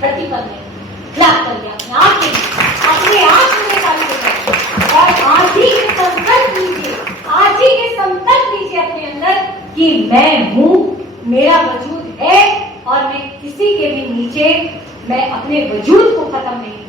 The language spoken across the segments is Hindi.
धरती पर नहीं। क्लैप करिए अपने आप में ताली बजाइए और आज ही के संकल्प लीजिए, आज ही के संकल्प लीजिए अपने अंदर कि मैं हूँ, मेरा वजूद है और मैं किसी के भी नीचे मैं अपने वजूद को खत्म नहीं।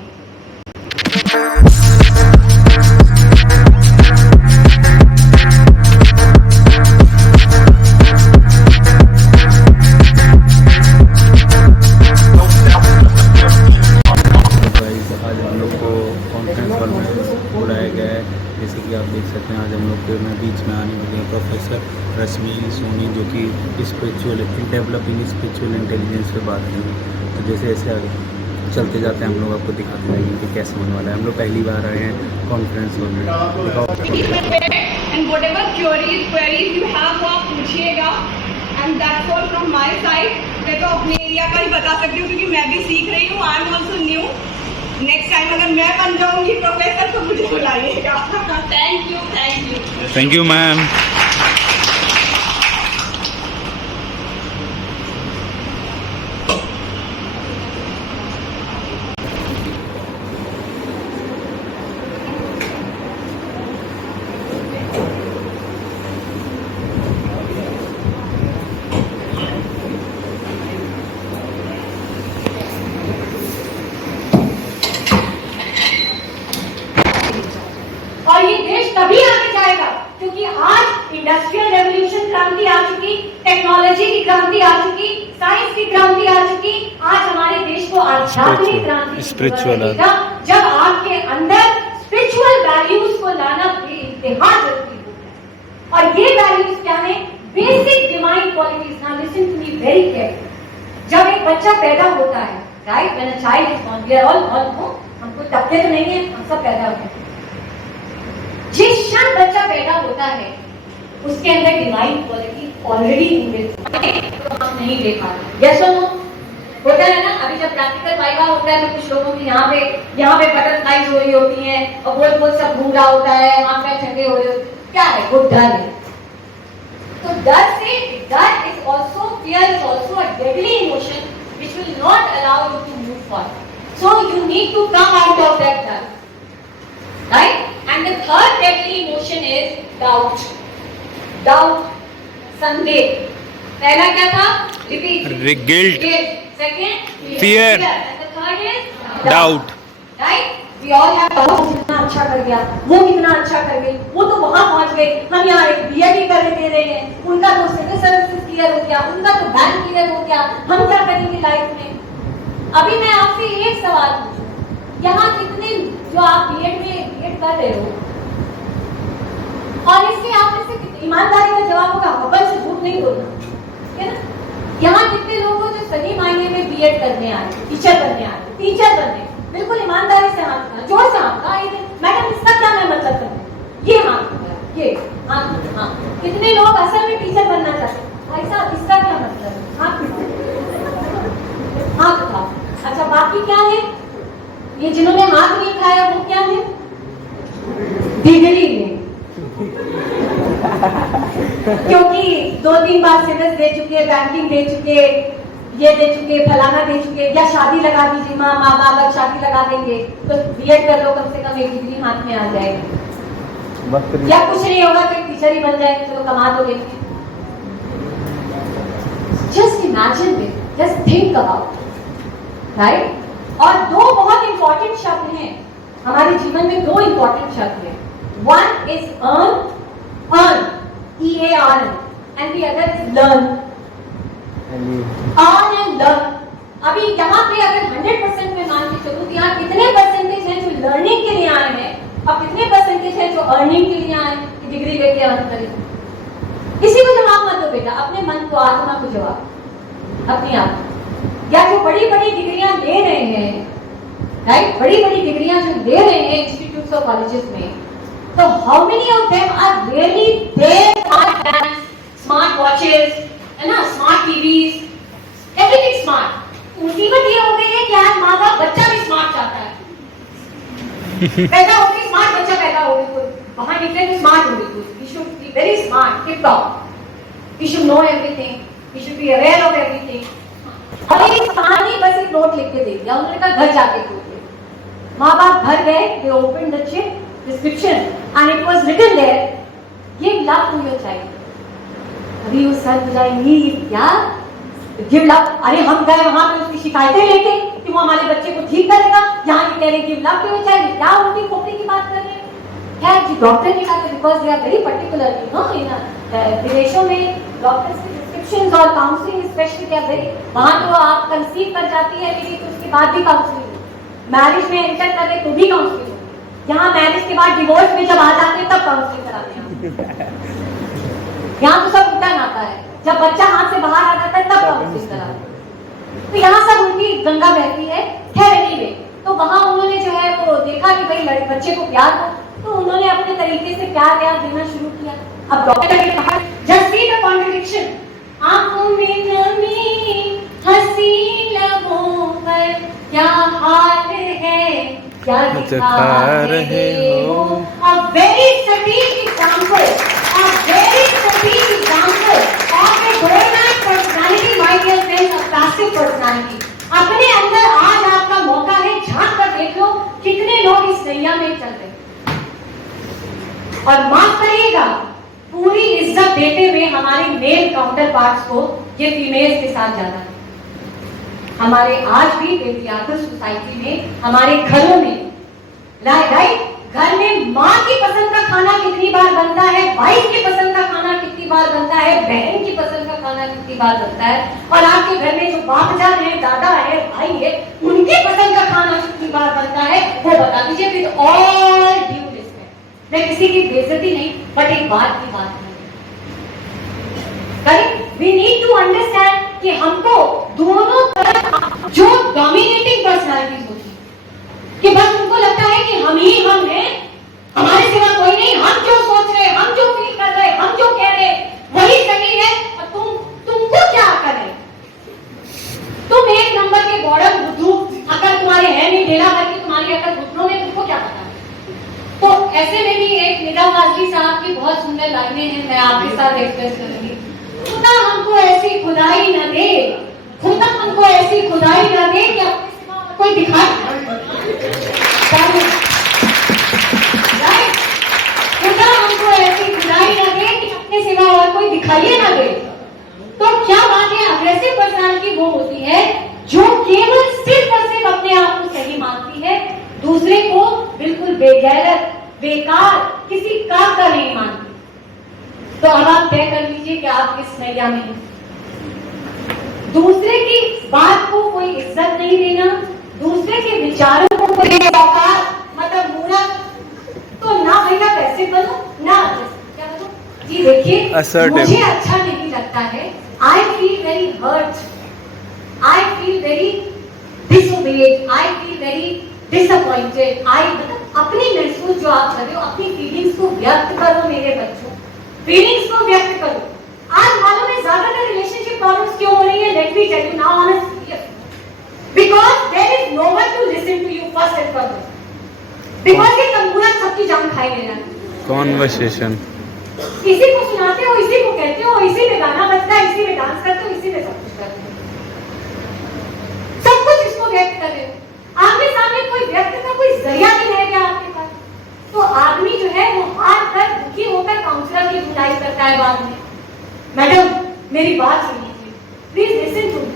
जैसे कि आप देख सकते हैं आज हम लोग के बीच में आने वाले हैं प्रोफेसर रश्मि सोनी, जो कि स्पिरिचुअल डेवलपिंग स्पिरिचुअल इंटेलिजेंस पे बात करेंगे। तो जैसे ऐसे आगे चलते जाते हैं हम लोग आपको दिखाते रहेंगे कि कैसे होने वाला है। हम लोग पहली बार आए हैं कॉन्फ्रेंस हॉल में। And whatever queries you have वो आप पूछिएगा and that's all from my side. मैं तो अपने एरिया का ही बता सकती हूँ क्योंकि मैं भी सीख रही हूँ, I am also new. Next time अगर मैं बन जाऊंगी प्रोफेसर तो मुझे बुलाइएगा। Thank you, thank you, thank you ma'am. और ये देश तभी आगे जाएगा क्योंकि आज इंडस्ट्रियल रेवोल्यूशन क्रांति आ चुकी, टेक्नोलॉजी की क्रांति आ चुकी, साइंस की क्रांति आ चुकी। आज हमारे देश को आध्यात्मिक क्रांति स्पिरिचुअल जब आपके अंदर स्पिरिचुअल वैल्यूज को लाना बेइंतहा जरूरी होता है। और ये वैल्यूज क्या है? Basic divine qualities. Now listen to me very carefully. जब एक बच्चा पैदा होता है, right, when a child is born, we are all know, हमको तबके तो नहीं है, हम सब पैदा होते हैं। जिस क्षण बच्चा पैदा होता है उसके अंदर डिवाइन क्वालिटी ऑलरेडी इनबिल्ट है, तो हम नहीं ले पाते। यस और नो? होता है ना? अभी जब प्रैक्टिकल वाइवा होता है तो कुछ लोगों की यहाँ पे बटरफ्लाइज हो रही होती हैं और गोल गोल सब घूम रहा होता है, हाथ पैर ठंडे हो रहे होते हैं। क्या है? वो डर है। तो डर is also, fear is also a deadly emotion which will not allow you to move forward. So you need to come out of that डर, right? And the third deadly emotion is doubt. Doubt, संदेह। पहला क्या था? Repeat. Guilt. Second, Fear. And the third is Doubt. Right? We all have doubt. कितना अच्छा कर गया, वो कितना अच्छा कर गई, वो तो वहां पहुंच गए, हम यहाँ एक बीएड ही करने दे रहे हैं, उनका तो सिविल सर्विसेज क्लियर हो गया, उनका तो बैंक क्लियर हो गया, हम क्या करेंगे लाइफ में? अभी मैं आपसे एक सवाल पूछूं, यहाँ कितने जो आप बीएड कर रहे हो और इससे आप इससे ईमानदारी का जवाब होगा, अपन से झूठ नहीं बोलना, है ना? यहाँ कितने लोग हो जो सही मायने में बीएड करने आए, टीचर बनने आए, टीचर बनने, बिल्कुल ईमानदारी से हाथ उठाना, जोर से हाथ उठाना। मैडम इसका क्या मैं मतलब करती, ये हाथ उठाया, ये हाथ, हाँ। कितने लोग असल में टीचर बनना चाहते हैं? भाई साहब इसका क्या मतलब है? हाथ उठाओ। अच्छा, बाकी क्या है? ये जिन्होंने हाथ नहीं उठाया वो क्या है? डिग्री है। क्योंकि 2-3 बार सिविल दे चुके, बैंकिंग दे चुके, ये दे चुके, फलाना दे चुके, या शादी लगा दीजिए, माँ बाप शादी लगा देंगे तो बीएड कर लो, कम से कम एक डिग्री हाथ में आ जाएगी। या कुछ नहीं होगा तो एक टीचर ही बन जाएंगे, चलो कमा दोगे। Just imagine it, just think about, right? और 2 बहुत इंपॉर्टेंट शब्द हैं हमारे जीवन में, 2 इंपॉर्टेंट शब्द हैं। One is earn, EARN, and the other is learn, earn and learn. अभी यहाँ पे अगर 100% में मान के चलूं तो यहाँ कितने परसेंटेज हैं जो लर्निंग के लिए आए हैं और कितने परसेंटेज हैं जो अर्निंग के लिए आए हैं कि डिग्री लेके अर्न करें? किसी को जवाब मत दो बेटा, अपने मन को, आत्मा को जवाब, अपने आप। या जो बड़ी बड़ी डिग्रियां ले रहे हैं, राइट, बड़ी बड़ी डिग्रियां जो ले रहे हैं इंस्टीट्यूट्स और कॉलेजेस में, तो how many of them are really there? Smart watches, है ना, स्मार्ट टीवीज, एवरीथिंग स्मार्ट। मुसीबत ये हो गई है कि आज माँ बाप बच्चा भी स्मार्ट चाहता है। पैदा हो गई स्मार्ट, बच्चा पैदा हो गई, वहां निकले तो स्मार्ट हो गई। We should be very smart, tip top, we should know everything, we should be aware of everything. और एक कहानी बस एक नोट लिख के दे दिया, उन्होंने कहा घर जाके खोल दे। माँ बाप घर गए, they opened the chip description and it was written there, give love to your child. अभी उस सर बुझाएंगी क्या गिव लव? अरे हम गए वहां पे उसकी शिकायतें लेके कि वो हमारे बच्चे को ठीक करेगा, यहाँ ये कह रहे give love to your child, क्या उल्टी खोपड़ी की बात कर रहे हैं? खैर जी डॉक्टर ने कहा because they are very particular you know इन विदेशों में डॉक्टर्स की प्रिस्क्रिप्शंस और काउंसलिंग स्पेशली क्या वेरी, वहां तो आप कंसीव कर जाती है लेकिन तो उसके बाद भी काउंसलिंग, मैरिज में एंटर कर रहे तो भी काउंसलिंग होती, यहाँ मैरिज के बाद डिवोर्स में जब आ जाते हैं तब काउंसलिंग कराते हैं। यहाँ तो सब उल्टा नाता है, जब बच्चा हाथ से बाहर आ जाता है तब काउंसलिंग कराते हैं। तो यहाँ सब उनकी गंगा बहती है। खैर एनीवे, तो वहां उन्होंने जो है वो देखा कि भाई बच्चे को प्यार हो, तो उन्होंने अपने तरीके से प्यार देना शुरू किया। अब डॉक्टर ने कहा जस्ट सी द कॉन्ट्रडिक्शन, आंखों में नमी हंसी लबों पर क्या हाल है क्या दिखा रहे हो। A very sweet example, a very sweet example of a doormat personality, my dear friends, a passive personality. अपने अंदर आज आपका मौका है, झांक कर देख लो कितने लोग इस नैया में चल रहे हैं। और माफ करिएगा, पूरी इज्जत देते हुए हमारे मेल काउंटर पार्ट्स को ये फीमेल्स के साथ जाता है। हमारे आज भी पेट्रियार्कल सोसाइटी में, हमारे घरों में राइट, घर में माँ की पसंद का खाना कितनी बार बनता है, वाइफ की पसंद का खाना कितनी बार बनता है, बहन की पसंद का खाना कितनी बार बनता है, और आपके घर में जो बाप जान है, दादा है, भाई है, उनकी पसंद का खाना कितनी बार बनता है, वो बता दीजिए विद ऑल ड्यू रिस्पेक्ट। मैं किसी की बेइज्जती नहीं, बट एक बात की बात correct, we need to understand कि हमको दोनों तरफ जो डोमिनेटिंग पर्सनालिटीज होती है कि बस उनको लगता है कि हम ही हम हैं, हमारे सिवा कोई नहीं, हम जो सोच रहे, हम जो फील कर रहे, हम जो कह रहे वही सही है, और तुमको क्या करे, तुम एक नंबर के बॉर्डर बुद्धू, अगर तुम्हारे है नहीं ढेला भर के तुम्हारी अगर घुटनों में, तुमको क्या पता। तो ऐसे में भी एक निदा वाजली साहब की बहुत सुंदर लाइनें हैं, मैं आपके साथ एक्सप्रेस करूंगी। खुदा हमको ऐसी खुदाई न दे, खुदा हमको ऐसी खुदाई न दे कि अपने सिवा कोई दिखाई, खुदा हमको ऐसी खुदाई न दे कि अपने सिवा और कोई दिखाई ना दे। तो क्या बात है, अग्रेसिव पर्सनालिटी वो होती है जो केवल सिर्फ और सिर्फ अपने आप को सही मानती है, दूसरे को बिल्कुल बेगैरत, बेकार, किसी काम का नहीं मानती। तो अब आप तय कर लीजिए कि आप किस नैया में हैं। दूसरे की बात को कोई इज्जत नहीं देना, दूसरे के विचारों को कोई मतलब मूर्ख, तो ना भैया पैसे बनो ना क्या बनो। जी देखिए, मुझे अच्छा नहीं लगता है, I feel very hurt, I feel very disobeyed, I feel very disappointed. I मतलब अपनी महसूस जो आप कर रहे हो, अपनी फीलिंग्स को व्यक्त करो मेरे बच्चों, फीलिंग्स को व्यक्त करो। आज मालूम है ज्यादातर रिलेशनशिप प्रॉब्लम्स क्यों हो रही है? Let me tell you now honestly, because there is no one to listen to you first and foremost, because ये तंबूरा सबकी जान खाई ले रहा है। कॉन्वर्सेशन इसी को सुनाते हो, इसी को कहते हो, इसी में गाना बजता है, इसी में डांस करते हो, इसी में सब कुछ करते हो, सब कुछ इसको व्यक्त कर रहे हो। आमने सामने कोई व्यक्त का कोई जरिया नहीं रह गया आपके पास, तो आदमी जो है वो हार कर दुखी होकर काउंसलर की धुलाई करता है बाद में। मैडम मेरी बात सुनिए, प्लीज लिसन टू मी।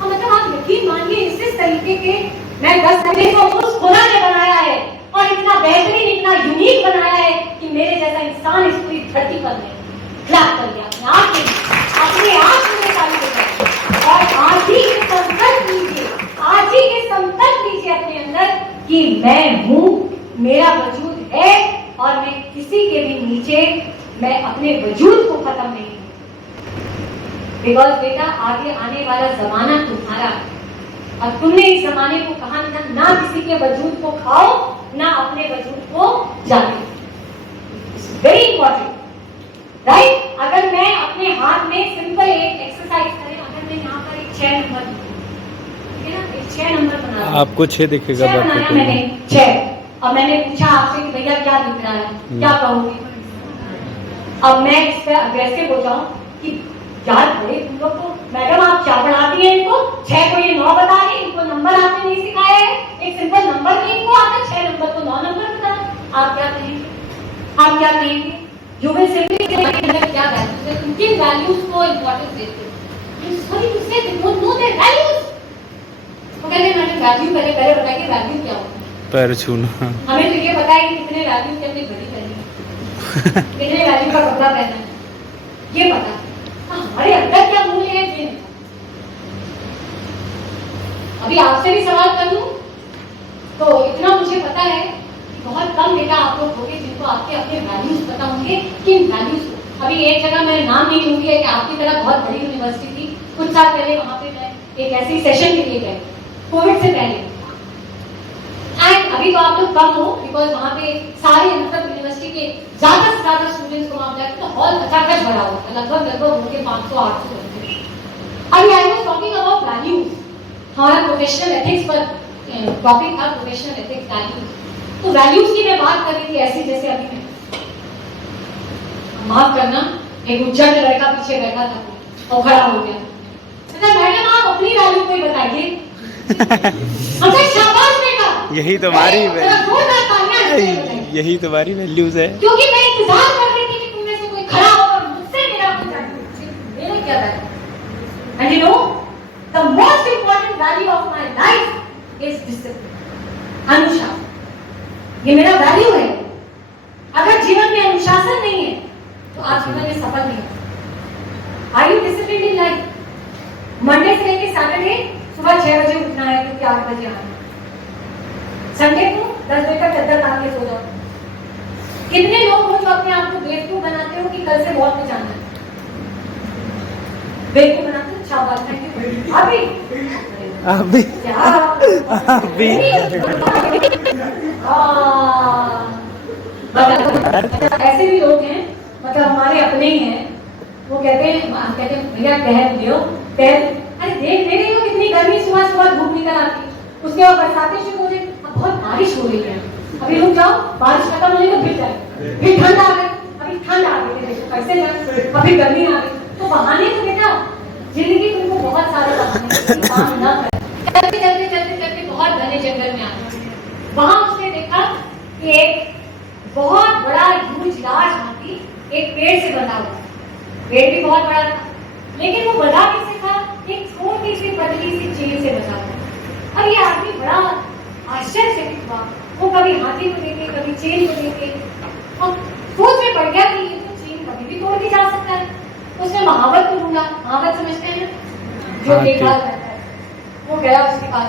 मतलब आप यकीन मानिए, इस तरीके के मैं 10 घंटे को उस खुदा ने बनाया है और इतना बेहतरीन, इतना यूनिक बनाया है कि मेरे जैसा इंसान इस पूरी धरती पर नहीं। क्लैप कर दिया अपने आप में ताली बजाइए और आज ही ये संकल्प लीजिए, आज ही ये संकल्प लीजिए अपने अंदर कि मैं हूँ, मेरा वजूद है और मैं किसी के भी नीचे, मैं अपने वजूद को खत्म नहीं हूँ। बिकॉज बेटा आगे आने वाला जमाना तुम्हारा है और तुमने इस जमाने को कहा ना किसी के वजूद को खाओ ना अपने वजूद को जाने। Very important right. अगर मैं अपने हाथ में सिंपल एक एक्सरसाइज करें, अगर मैं यहाँ पर एक 6 नंबर, ठीक है ना, एक 6 नंबर बना, आपको 6 दिखेगा, मैंने 6 और मैंने पूछा आपसे कि भैया क्या दिख रहा है, क्या कहोगे? अब मैं इस पर अग्रेसिव हो जाऊं कि यार बड़े तुम लोग तो, मैडम आप क्या पढ़ाती हैं इनको? 6 को ये 9 बता रही, इनको नंबर आपने नहीं सिखाया है, एक सिंपल नंबर नहीं इनको आता, 6 नंबर को 9 नंबर बता। आप क्या कहेंगे? आप क्या कहेंगे? यू विल सिंपली से क्या वैल्यूज है, तुम किन वैल्यूज को इंपॉर्टेंस देते हो? यू सॉरी टू से they don't know there values. वो कहते हैं मैंने वैल्यू पहले बताइए वैल्यू क्या होता है? पैर छूना। हमें तो ये पता है कि कितने वैल्यू की हमने घड़ी पहनी है, कितने वैल्यू का कपड़ा पहना है, ये पता है। हमारे अंदर क्या मूल्य है ये नहीं। अभी आपसे भी सवाल कर लूं तो इतना मुझे पता है कि बहुत कम बेटा आप लोग होंगे जिनको आपके अपने वैल्यूज पता होंगे। किन वैल्यूज को, अभी एक जगह मैं नाम नहीं लूंगी है कि आपकी तरह बहुत बड़ी यूनिवर्सिटी थी, कुछ साल पहले वहां पे मैं एक ऐसी सेशन के लिए गई कोविड से पहले, एंड अभी तो आप लोग कम हो बिकॉज वहां पे सारे मतलब यूनिवर्सिटी के ज्यादा से ज्यादा स्टूडेंट्स को वहां जाकर तो हॉल खचाखच भरा हुआ था, लगभग उनके 500-800 बच्चे। अभी I was talking about values, हमारा प्रोफेशनल एथिक्स पर टॉपिक था, प्रोफेशनल एथिक्स वैल्यूज। तो वैल्यूज की मैं बात कर रही थी ऐसी जैसे अभी मैं, माफ करना, एक उज्जवल लड़का पीछे बैठा था और खड़ा हो गया, अच्छा मैडम आप अपनी वैल्यू कोई बताइए। अच्छा शाबाश बेटा, यही तुम्हारी यही तुम्हारी वैल्यूज है। क्योंकि मैं इंतजार कर रही थी कि तुम में से कोई खड़ा हो और मुझसे मेरा पूछे मेरे क्या value. And you know the most important value of my life is discipline, अनुशासन। ये मेरा वैल्यू है। अगर जीवन में अनुशासन नहीं है तो आप जीवन में सफल नहीं हो। Are you discipline in life? Monday से लेकर सैटरडे सुबह 6 बजे उठना है क्योंकि 8 बजे आना है, संडे को 10 बजे तक चद्दर तान के सो जाओ। कितने लोग हो जो अपने आप को बेवकूफ बनाते हो कि कल से मौत में जाना है? बेवकूफ बनाते हो? शाबाश, थैंक यू। अभी ऐसे भी लोग हैं, मतलब हमारे अपने ही हैं, वो कहते हैं भैया टहल लियो, टहल। अरे देख रहे हो कितनी गर्मी, सुबह सुबह धूप निकल आती, उसके बाद बरसातें शुरू हो गई, अब बहुत बारिश हो रही है, अभी रुक जाओ, बारिश खत्म होने तो फिर जाए, फिर ठंड आ गई, अभी ठंड आ गई, देखो कैसे जाए, अभी गर्मी आ गई। तो बहाने तो बेटा जिंदगी तुमको बहुत सारे बहाने काम ना कर। चलते चलते चलते चलते बहुत घने जंगल में आ गए, वहां उसने देखा कि एक बहुत बड़ा ह्यूज लार्ज हाथी एक पेड़ से बंधा हुआ, पेड़ भी बहुत बड़ा था, लेकिन वो बंधा किससे था? एक छोटी सी पतली सी चेन से बंधा था। अब ये आदमी बड़ा आश्चर्यचकित हुआ, वो कभी हाथी को देखे, कभी चेन को देखे, और सोच में पड़ गया कि ये तो चेन कभी भी तोड़ दी जा सकता है। उसने महावत को ढूंढा, महावत समझते हैं जो देखभाल करता है, वो गया उसके पास,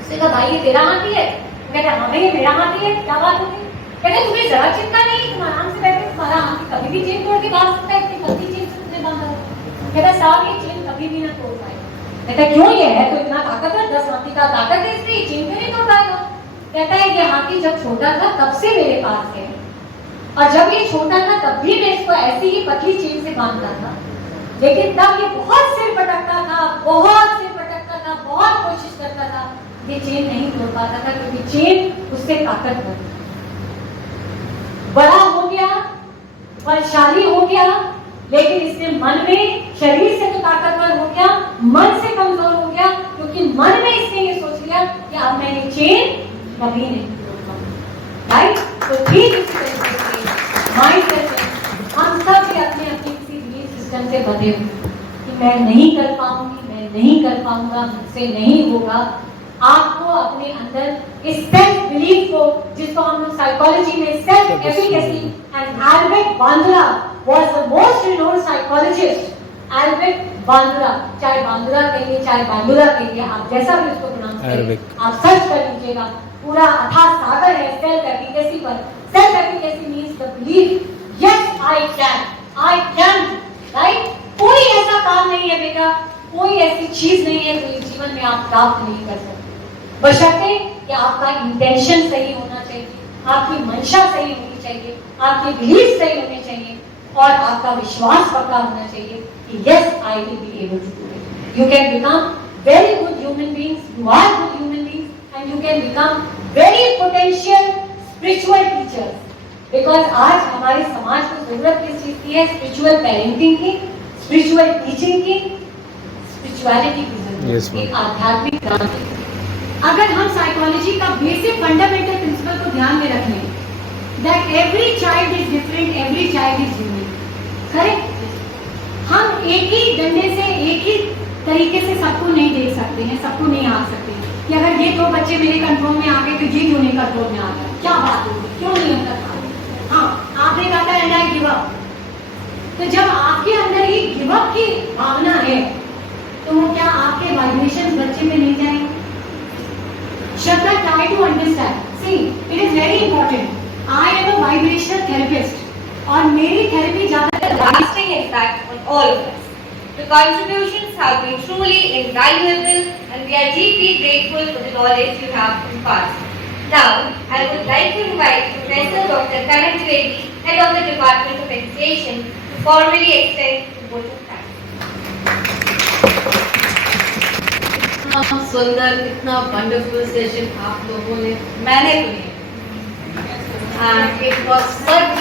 उसने कहा भाई ये तेरा हाथी है? कहता हाँ भाई ये मेरा हाथी है, क्या बात होगी? कहते तुम्हें जरा चिंता नहीं, तुम आराम से बैठे, तुम्हारा हाथी कभी भी चेन तोड़ के भाग सकता है, इतनी पतली चेन से तुमने बांधा है। कहता साहब ये चेन कभी भी ना तोड़ पाएगा। कहता क्यों, ये है तो इतना ताकतवर, 10 हाथी का ताकत है इसलिए चेन क्यों नहीं तोड़ पाएगा? कहता है ये हाथी जब छोटा था तब से मेरे पास है, और जब ये छोटा था तब भी मैं इसको ऐसी ही पतली चेन से बांधता था, लेकिन तब ये बहुत सिर पटकता था, बहुत सिर पटकता था, बहुत कोशिश करता था, ये चेन नहीं तोड़ पाता था क्योंकि चेन उससे ताकतवर। बड़ा हो गया, बलशाली हो गया, लेकिन इसने मन में, शरीर से तो ताकतवर हो गया, मन से कमजोर हो गया, क्योंकि मन में इसने ये सोच लिया कि अब मैं ये चेन कभी नहीं तोड़ूंगा। राइट? तो ठीक इसी तरीके से माइंडसेट है, हम सब भी अपने अपने किसी बिलीफ सिस्टम से बंधे हुए कि मैं नहीं कर पाऊंगी, मैं नहीं कर पाऊंगा, मुझसे नहीं होगा। आपको अपने अंदर इस सेल्फ बिलीफ को, जिसको हम लोग साइकोलॉजी में self efficacy, and Albert Bandra was the most renowned psychologist, Albert Bandra, चाहे बांद्रा कहिए चाहे बांद्रा कहिए, आप जैसा भी उसको प्रोनाउंस करिए, आप सर्च कर लीजिएगा, पूरा अथाह सागर है सेल्फ एफिकेसी पर। Self efficacy means the belief yes I can, right? कोई ऐसा काम नहीं है बेटा, कोई ऐसी चीज नहीं है जो जीवन में आप प्राप्त नहीं कर सकते, बशर्ते कि आपका इंटेंशन सही होना चाहिए, आपकी मंशा सही होनी चाहिए, आपके बिलीफ सही होने चाहिए, और आपका विश्वास पक्का होना चाहिए कि yes I will be able to do it. You can become very good human beings, you are good human beings, and you can become very potential spiritual teachers. Because आज हमारे समाज को जरूरत किस चीज की है? स्पिरिचुअल पेरेंटिंग की, स्पिरिचुअल टीचिंग की, स्पिरिचुअलिटी की Yes, जरूरत, ma'am. एक आध्यात्मिक क्रांति। अगर हम साइकोलॉजी का बेसिक फंडामेंटल प्रिंसिपल को ध्यान में रखें, that every child is different, every child is unique, correct? हम एक ही डंडे से एक ही तरीके से सबको नहीं देख सकते हैं, सबको नहीं आ सकते कि अगर ये 2 बच्चे मेरे कंट्रोल में आ गए तो ये क्यों नहीं कंट्रोल में आ गया, क्या बात होगी, क्यों नहीं हो सकता? हाँ, आपने कहा था एंड आई गिव अप, तो जब आपके अंदर ही गिव अप की भावना है तो वो क्या आपके वाइब्रेशंस बच्चे में नहीं जाएंगे? Shraddha, try to understand. See, it is very important. I am a vibrational therapist. और मेरी थेरेपी ज्यादातर lasting impact on all of us. The contributions have been truly invaluable and we are deeply grateful for the knowledge you have imparted. Now, I would like to invite Professor Dr. Karan Dwivedi, Head of the Department of Education, to formally extend the vote of thanks. इतना सुंदर, इतना वंडरफुल सेशन आप लोगों ने, मैंने तो नहीं, एंड इट वाज सच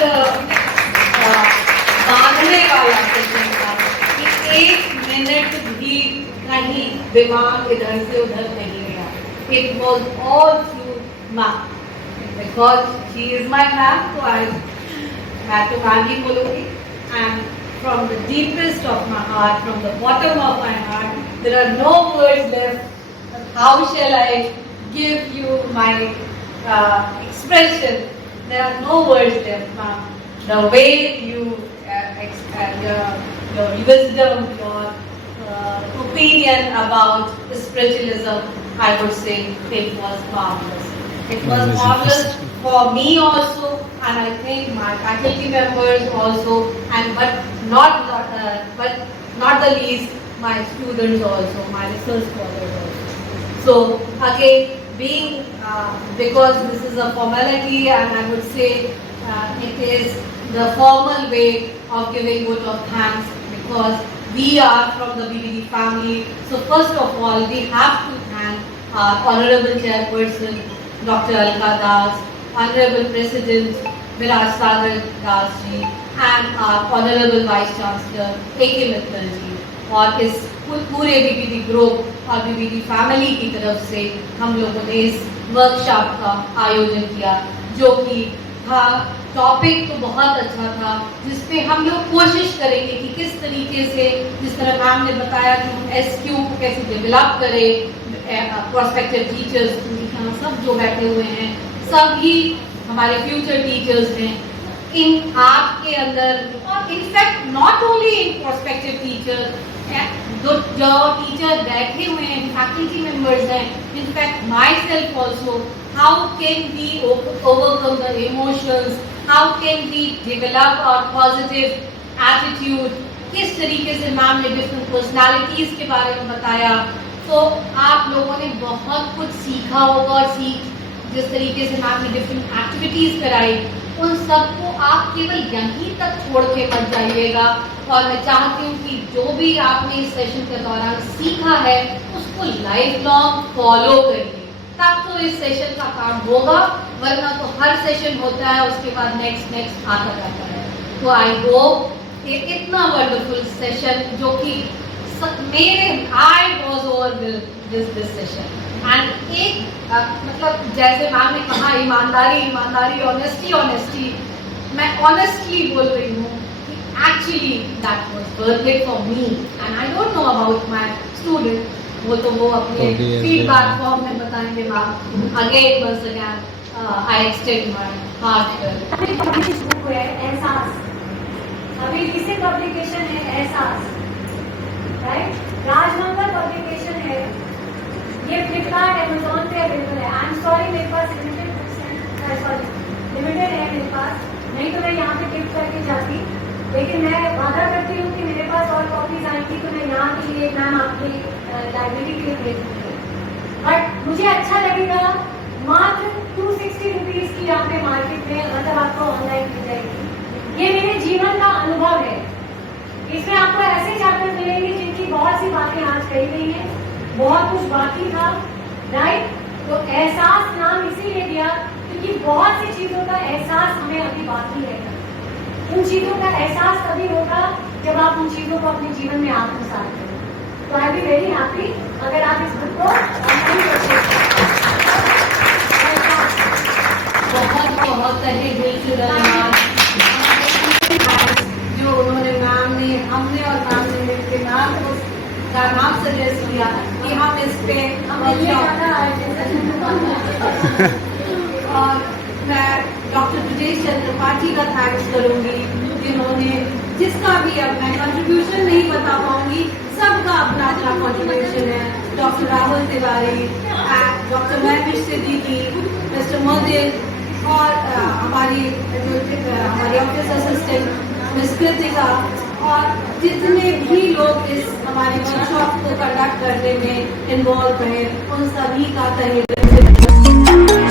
मांगने वाला सेशन था कि 1 मिनट भी कहीं दिमाग इधर से उधर नहीं गया. It was all through ma'am, because she is my ma'am, तो मैं तो मैम ही बोलूँगी. And from the deepest of my heart, from the bottom of my heart, there are no words left. How shall I give you my expression? There are no words left, ma'am. The way you your wisdom, your opinion about spiritualism, I would say it was marvelous. It was marvelous for me also, and I think my faculty members also, and but not the least my students also, my research scholars also. So again, being because this is a formality, and I would say it is the formal way of giving vote of thanks, because we are from the BBD family. So first of all, we have to thank our honorable chairperson, Dr. Alka Das, honorable president Viraj Sagar Das ji, and our honorable vice chancellor A.K. Mittal ji, और इस पूरे बीबीडी ग्रुप और बीबीडी फैमिली की तरफ से हम लोगों ने इस वर्कशॉप का आयोजन किया, जो कि था, टॉपिक तो बहुत अच्छा था, जिसपे हम लोग कोशिश करेंगे कि किस तरीके से, जिस तरह मैम ने बताया कि हम SQ को कैसे डेवलप करें, प्रोस्पेक्टिव टीचर्स, क्योंकि हम सब जो बैठे हुए हैं सब ही हमारे फ्यूचर टीचर्स हैं, इन आपके अंदर, और in fact not only in prospective teacher, जो टीचर बैठे हुए हैं, फैकल्टी मेंबर्स हैं, in fact my self also, how can we overcome the emotions, how can we develop our positive attitude, किस तरीके से मैम ने डिफरेंट पर्सनालिटीज के बारे में बताया. तो आप लोगों ने बहुत कुछ सीखा होगा, और जिस तरीके से मैम ने डिफरेंट एक्टिविटीज कराई, उन सबको आप केवल यहीं तक छोड़ के मत जाइएगा. और मैं चाहती हूँ कि जो भी आपने इस सेशन के दौरान सीखा है उसको लाइफ लॉन्ग फॉलो करिए, तब तो इस सेशन का काम होगा, वरना तो हर सेशन होता है उसके बाद नेक्स्ट आता जाता है. तो आई होप कि इतना वंडरफुल सेशन, जो कि I was overwhelmed this session. And एक मतलब जैसे मैम ने कहा, ईमानदारी, ऑनेस्टी, मैं ऑनेस्टली बोल रही हूँ कि actually that was worth it for me. And I don't know about my student, वो अपने फीडबैक फॉर्म में बताएंगे ma'am. Again once again I extend my heartfelt. Book है एहसास, अभी रिसेंट पब्लिकेशन है एहसास, राइट? राजमंगल पब्लिकेशन है, ये फ्लिपकार्ट अमेजोन पे अवेलेबल है. आई एम सॉरी, मेरे पास लिमिटेड है मेरे पास, नहीं तो मैं यहाँ पे गिफ्ट करके जाती, लेकिन मैं वादा करती हूँ कि मेरे पास और कॉपीज आएंगी तो मैं यहाँ के लिए मैम आपकी लाइब्रेरी के लिए भेज दूँगी. बट मुझे अच्छा लगेगा, मात्र 260 रुपीज़ की यहाँ पे मार्केट में अगर आपको ऑनलाइन मिल जाएगी. ये मेरे जीवन का अनुभव है. इसमें आपको ऐसे चैप्टर मिलेंगे जिनकी बहुत सी बातें आज कही गई हैं, बहुत कुछ बाकी था, राइट? तो एहसास नाम इसीलिए दिया क्योंकि बहुत सी चीजों का एहसास हमें अभी बाकी है. उन चीजों का एहसास तभी होगा जब आप उन चीजों को अपने जीवन में आत्मसात करें। तो आई बी वेरी हैप्पी अगर आप इस बुक को बहुत बहुत तहे दिल से धन्यवाद जो उन्होंने मैम ने हमने और मैम ने मिलकर नाम सजेस्ट किया कि हम इस पे और मैं डॉक्टर ब्रजेश चंद्र त्रिपाठी का थैंक्स करूंगी जिन्होंने जिसका भी अब मैं कंट्रीब्यूशन नहीं बता पाऊंगी, सबका अपना अपना कंट्रीब्यूशन है। Doctor Rahul Tiwari, doctor Mahvish Siddiqui, mister Modil और हमारी ऑफिस असिस्टेंट मिस कृतिका और जितने भी लोग इस हमारे वर्कशॉप को कंडक्ट करने में इन्वॉल्व रहे उन सभी का तहे दिल से